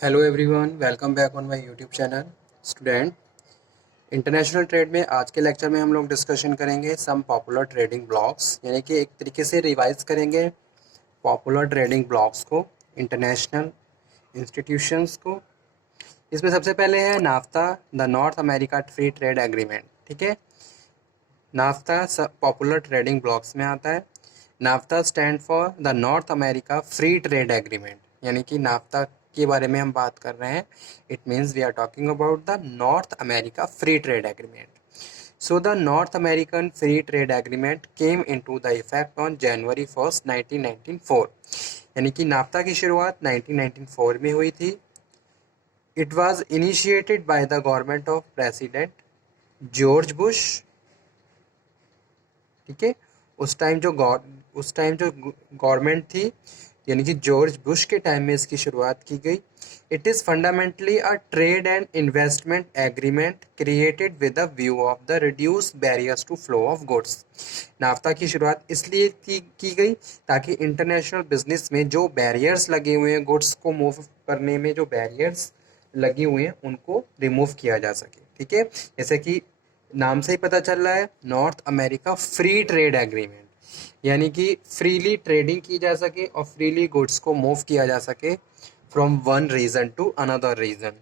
Hello everyone, welcome back on my YouTube channel. Student, international trade में आज के lecture में हम लोग डिस्कशन करेंगे सम पॉपुलर ट्रेडिंग ब्लॉक्स, यानी कि एक तरीके से रिवाइज करेंगे पॉपुलर ट्रेडिंग ब्लॉक्स को, इंटरनेशनल इंस्टीट्यूशंस को। इसमें सबसे पहले है NAFTA, the north America free trade agreement. ठीक है, नाफ्ता पॉपुलर ट्रेडिंग ब्लॉक्स में आता है। NAFTA stand for the north America free trade agreement, यानी कि नाफ्ता के बारे में हम बात कर रहे हैं। It means we are talking about the north America free trade agreement. So the North American Free Trade Agreement came into the effect on January 1st, 1994। यानी कि नाफ्ता की शुरुआत 1994 में हुई थी। It was initiated by the government of President George Bush. ठीक है, उस टाइम जो गवर्नमेंट थी, यानी कि जॉर्ज बुश के टाइम में इसकी शुरुआत की गई। It is fundamentally a trade and investment agreement created with the view of the reduce barriers to flow of goods. NAFTA की शुरुआत इसलिए की गई ताकि इंटरनेशनल बिजनेस में जो बैरियर्स लगे हुए हैं, गुड्स को मूव करने में जो बैरियर्स लगे हुए हैं, उनको रिमूव किया जा सके। ठीक है, जैसे कि नाम से ही पता चल रहा है, north America free trade agreement, यानी कि फ्रीली ट्रेडिंग की जा सके और फ्रीली गुड्स को मूव किया जा सके from one region to another region.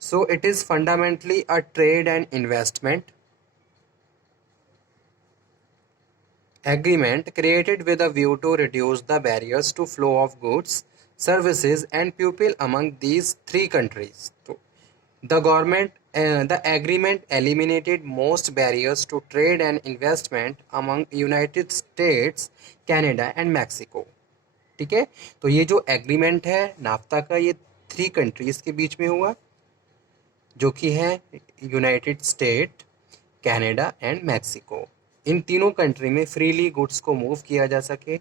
So it is fundamentally a trade and investment agreement created with a view to reduce the barriers to flow of goods, services and people among these three countries. So, the agreement eliminated most barriers to trade and investment among United States, Canada and Mexico. ठीक है, तो ये जो agreement है naphtha का, ये three countries के बीच में हुआ, जो कि है United State, Canada and Mexico. इन तीनों कंट्री में फ्रीली गुड्स को मूव किया जा सके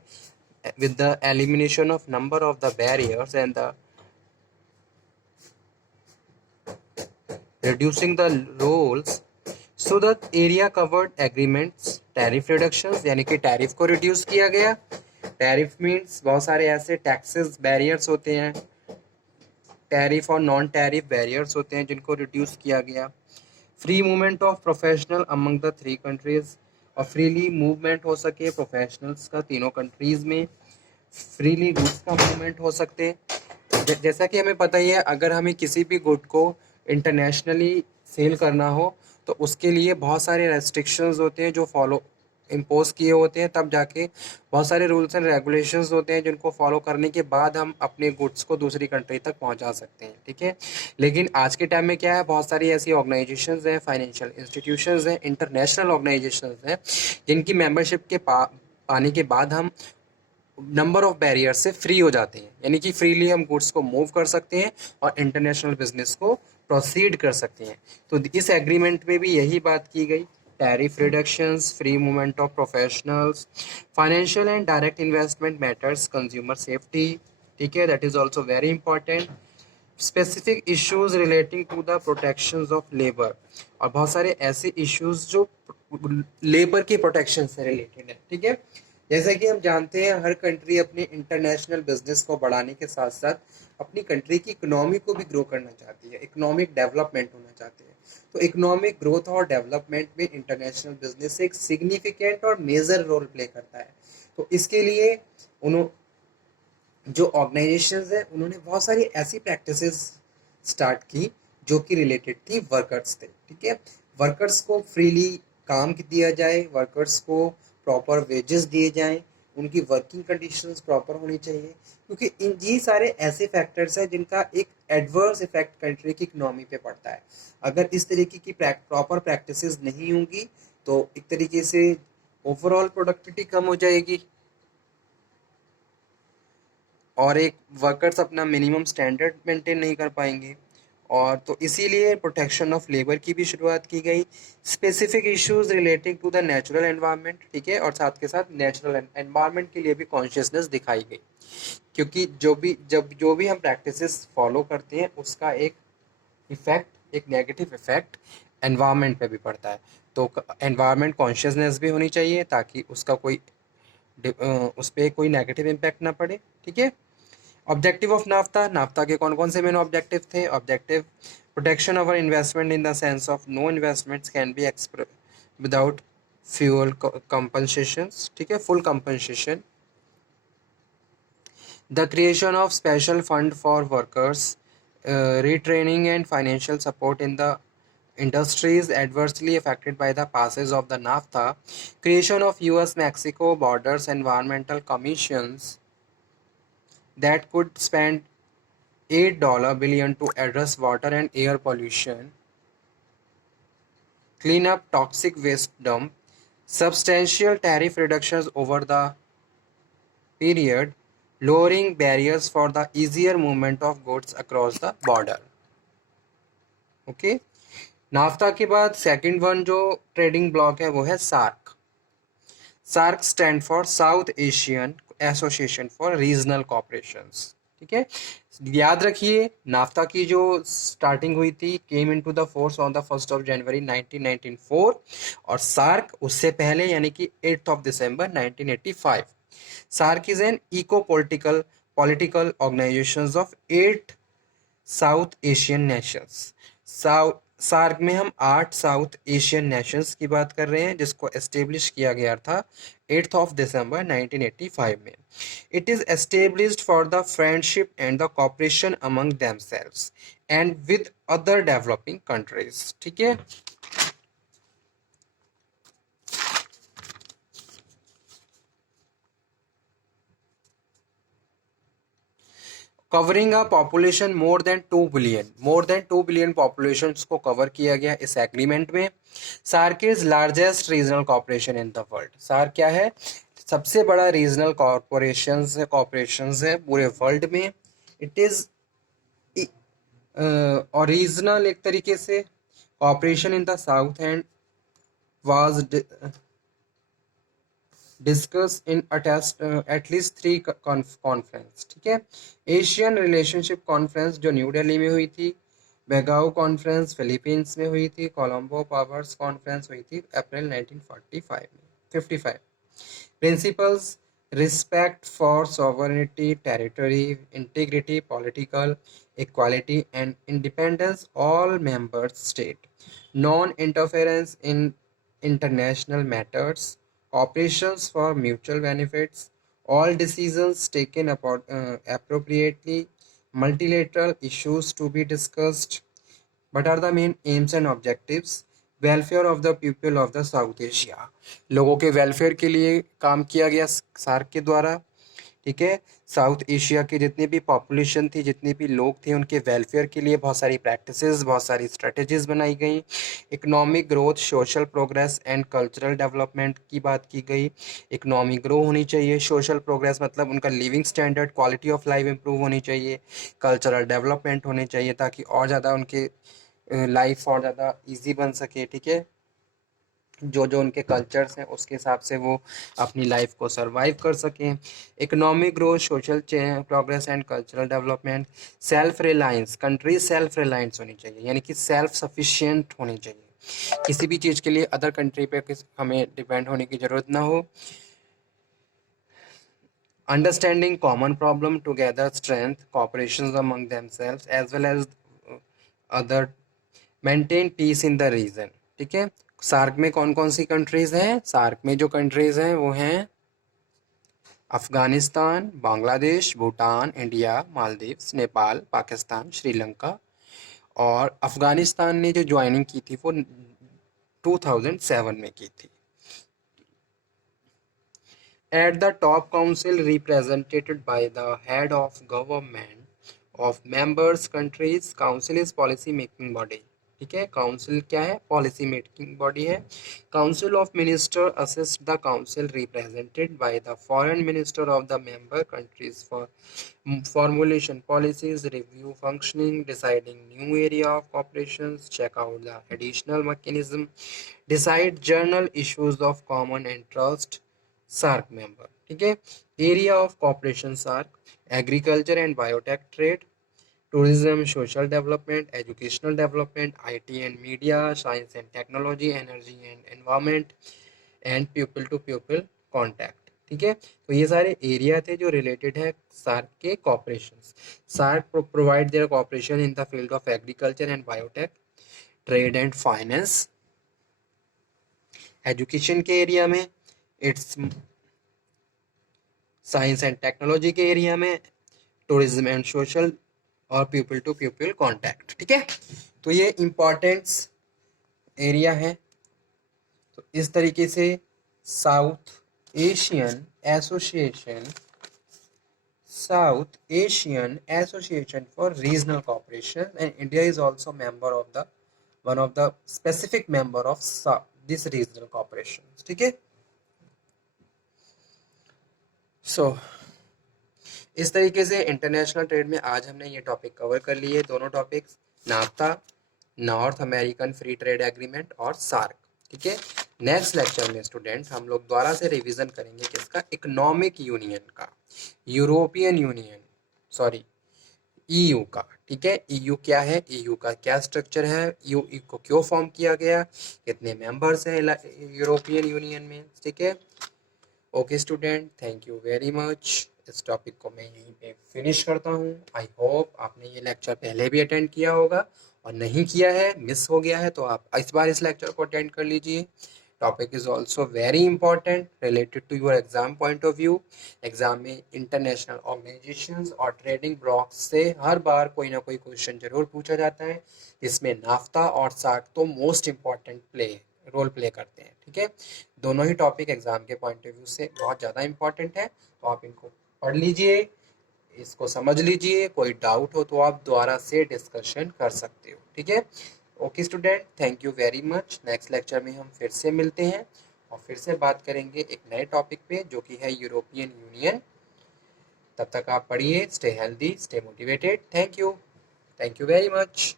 with the elimination of number of the barriers and the reducing the rules। so the area covered agreements tariff reductions, यानी कि टैरिफ को रिड्यूस किया गया। टैरिफ मीन्स बहुत सारे ऐसे टैक्सेस बैरियर्स होते हैं, टैरिफ और नॉन टैरिफ बैरियर्स होते हैं, जिनको रिड्यूस किया गया। Free movement of professional among the three countries, और फ्रीली मूवमेंट हो सके प्रोफेशनल्स का तीनों कंट्रीज में, फ्रीली गुड्स का मूवमेंट हो सकते। जैसा कि हमें पता ही है, अगर हमें किसी भी गुड को इंटरनेशनली सेल करना हो तो उसके लिए बहुत सारे रेस्ट्रिक्शंस होते हैं जो फॉलो इम्पोज किए होते हैं, तब जाके बहुत सारे रूल्स एंड रेगुलेशंस होते हैं जिनको फॉलो करने के बाद हम अपने गुड्स को दूसरी कंट्री तक पहुंचा सकते हैं। ठीक है, लेकिन आज के टाइम में क्या है, बहुत सारी ऐसी ऑर्गेनाइजेशंस हैं, फाइनेंशियल इंस्टीट्यूशंस हैं, इंटरनेशनल ऑर्गेनाइजेशंस हैं, जिनकी मेंबरशिप के पाने के बाद हम नंबर ऑफ बैरियर से फ्री हो जाते हैं, यानी कि फ्रीली हम गुड्स को मूव कर सकते हैं और इंटरनेशनल बिजनेस को प्रोसीड कर सकते हैं। तो इस एग्रीमेंट में भी यही बात की गई, tariff reductions, free movement of professionals, financial and direct investment matters, consumer safety. ठीक है, that is also very important. Specific issues relating to the protections of labour, और बहुत सारे ऐसे इश्यूज जो लेबर के प्रोटेक्शन से रिलेटेड है। ठीक है, जैसा कि हम जानते हैं, हर कंट्री अपने इंटरनेशनल बिजनेस को बढ़ाने के साथ साथ अपनी कंट्री की इकोनॉमी को भी ग्रो करना चाहती है, इकोनॉमिक डेवलपमेंट होना चाहती है। तो इकोनॉमिक ग्रोथ और डेवलपमेंट में इंटरनेशनल बिजनेस एक सिग्निफिकेंट और मेजर रोल प्ले करता है। तो इसके लिए उन्होंने जो ऑर्गेनाइजेशंस है, उन्होंने बहुत सारी ऐसी प्रैक्टिसेस स्टार्ट की जो कि रिलेटेड थी वर्कर्स से। ठीक है, वर्कर्स को फ्रीली काम दिया जाए, वर्कर्स को प्रॉपर वेजेस दिए जाएं, उनकी वर्किंग कंडीशंस प्रॉपर होनी चाहिए, क्योंकि इन ये सारे ऐसे फैक्टर्स हैं जिनका एक एडवर्स इफेक्ट कंट्री की इकोनॉमी पे पड़ता है। अगर इस तरीके की प्रॉपर प्रैक्टिसेस नहीं होंगी तो एक तरीके से ओवरऑल प्रोडक्टिविटी कम हो जाएगी और एक वर्कर्स अपना मिनिमम स्टैंडर्ड मेंटेन नहीं कर पाएंगे। और तो इसीलिए प्रोटेक्शन ऑफ लेबर की भी शुरुआत की गई। Specific issues relating to the natural environment, ठीक है, और साथ के साथ नेचुरल एनवायरनमेंट के लिए भी कॉन्शियसनेस दिखाई गई, क्योंकि जो भी हम प्रैक्टिसेस फॉलो करते हैं उसका एक इफेक्ट, एक नेगेटिव इफेक्ट एनवायरनमेंट पे भी पड़ता है। तो एनवायरनमेंट कॉन्शियसनेस भी होनी चाहिए ताकि उसका कोई उस पर कोई नेगेटिव इम्पैक्ट ना पड़े। ठीक है, ऑब्जेक्टिव ऑफ नाफ्ता, नाफ्ता के कौन कौन से मेन ऑब्जेक्टिव थे? Objective protection of investment in the sense of no investments can be without full compensations, ठीक है, full compensation. The creation of special fund for workers, retraining and financial support in the industries adversely affected by the passage of the NAFTA, creation of US-Mexico borders environmental commissions that could spend $8 billion to address water and air pollution, clean up toxic waste dump, substantial tariff reductions over the period, lowering barriers for the easier movement of goods across the border. Okay. NAFTA के बाद second one जो trading block है वो है SAARC. SAARC stand for South Asian association for regional cooperations, ठीक है. याद रखिए नाफ्ता की जो स्टार्टिंग हुई थी came into the force on the 1st of January 1994 और सार्क उससे पहले यानी कि 8th of December 1985. SARC is an eco-political political organizations of 8 south Asian nations. SAARC में हम 8 साउथ एशियन नेशंस की बात कर रहे हैं जिसको एस्टेब्लिश किया गया था 8th of December 1985 में. It is established for the friendship and the cooperation among themselves and with other developing countries, ठीक है. Covering a population more than 2 billion population को कवर किया गया इस एग्रीमेंट में. SAARC is largest regional corporation in the world. SAARC क्या है? सबसे बड़ा रीजनल कॉर्पोरेशन है पूरे वर्ल्ड में. इट इज और रीजनल एक तरीके से corporation in the south and was discuss in at least 3 conference, ठीक है. एशियन रिलेशनशिप कॉन्फ्रेंस जो न्यू दिल्ली में हुई थी, बेगाओ कॉन्फ्रेंस फिलीपींस में हुई थी, कोलंबो पावर्स कॉन्फ्रेंस हुई थी अप्रैल 1945 में 55. Principles: respect for sovereignty, territory integrity, political equality and independence all member state, non interference in international matters, operations for mutual benefits, all decisions taken appropriately, multilateral issues to be discussed. What are the main aims and objectives? Welfare of the people of the south Asia, लोगों के welfare के लिए काम किया गया SAARC के द्वारा, ठीक है. साउथ एशिया के जितनी भी पॉपुलेशन थी, जितने भी लोग थे, उनके वेलफेयर के लिए बहुत सारी प्रैक्टिसेस, बहुत सारी स्ट्रेटजीज बनाई गई. Economic growth, social progress and cultural development की बात की गई. इकोनॉमिक ग्रो होनी चाहिए, सोशल प्रोग्रेस मतलब उनका living standard, quality of life improve होनी चाहिए, कल्चरल डेवलपमेंट होनी चाहिए ताकि और ज़्यादा उनके लाइफ और ज़्यादा ईजी बन सके, ठीक है. जो जो उनके कल्चर्स हैं उसके हिसाब से वो अपनी लाइफ को सरवाइव कर सकें. Economic growth, social progress and cultural development. Self reliance, country self reliance होनी चाहिए यानी कि सेल्फ सफिशिएंट होनी चाहिए, किसी भी चीज़ के लिए अदर कंट्री पे हमें डिपेंड होने की ज़रूरत ना हो. Understanding common problem together strength cooperation among themselves as well as other, maintain peace in the region, ठीक है. सार्क में कौन कौन सी कंट्रीज हैं? सार्क में जो कंट्रीज हैं वो हैं अफगानिस्तान, बांग्लादेश, भूटान, इंडिया, मालदीव्स, नेपाल, पाकिस्तान, श्रीलंका. और अफगानिस्तान ने जो ज्वाइनिंग की थी वो 2007 में की थी. At the top, council represented by the head of government of members countries. Council is policy making body, ठीक है. काउंसिल क्या है? पॉलिसी मेकिंग बॉडी है. Council of minister assist the council represented by the foreign minister of the member countries for formulation policies, review functioning, deciding new area of cooperations, check out the additional mechanism, decide general issues of common interest. SAARC member, ठीक है. Area of cooperation SAARC: agriculture and biotech trade, tourism, social development, educational development, IT and media, science and technology, energy and environment and people to people contact, ठीक है। तो ये सारे area थे जो related है सार्क के cooperations. SAARC provide their cooperation in the field of agriculture and biotech, trade and finance. Education के एरिया में इट्स साइंस एंड टेक्नोलॉजी के एरिया में टूरिज्म एंड सोशल और पीपल टू पीपल कांटेक्ट। ठीक है, तो ये इम्पोर्टेंट्स एरिया है। तो इस तरीके से south Asian association, south Asian association for regional cooperation, and India is also member of the one of the specific member of this regional cooperation. ठीक है, सो इस तरीके से इंटरनेशनल ट्रेड में आज हमने ये टॉपिक कवर कर लिए, दोनों topics, NAFTA, North American free trade agreement और सार्क। ठीक है, नेक्स्ट लेक्चर में स्टूडेंट हम लोग दोबारा से रिवीजन करेंगे किसका, इकोनॉमिक यूनियन का, यूरोपियन यूनियन, सॉरी ईयू का। ठीक है, ईयू क्या है, ईयू का क्या स्ट्रक्चर है, ईयू को क्यों फॉर्म किया गया, कितने मेंबर्स हैं यूरोपियन यूनियन में। ठीक है, okay student, thank you very much. इस टॉपिक को मैं यहीं पे फिनिश करता हूँ। आई होप आपने ये लेक्चर पहले भी अटेंड किया होगा, और नहीं किया है, मिस हो गया है, तो आप इस बार इस लेक्चर को अटेंड कर लीजिए। Topic is also very important related to your exam point of view. Exam में इंटरनेशनल ऑर्गेनाइजेशंस और ट्रेडिंग ब्लॉक्स से हर बार कोई ना कोई क्वेश्चन जरूर पूछा जाता है, जिसमें नाफ्ता और सार्क तो मोस्ट इम्पॉर्टेंट रोल प्ले करते हैं। ठीक है, दोनों ही टॉपिक एग्जाम के पॉइंट ऑफ व्यू से बहुत ज़्यादा इंपॉर्टेंट है, तो आप इनको पढ़ लीजिए, इसको समझ लीजिए, कोई डाउट हो तो आप दोबारा से डिस्कशन कर सकते हो। ठीक है, okay student, thank you very much. Next lecture में हम फिर से मिलते हैं और फिर से बात करेंगे एक नए टॉपिक पे, जो कि है यूरोपियन यूनियन। तब तक आप पढ़िए, stay healthy, stay motivated. Thank you very much.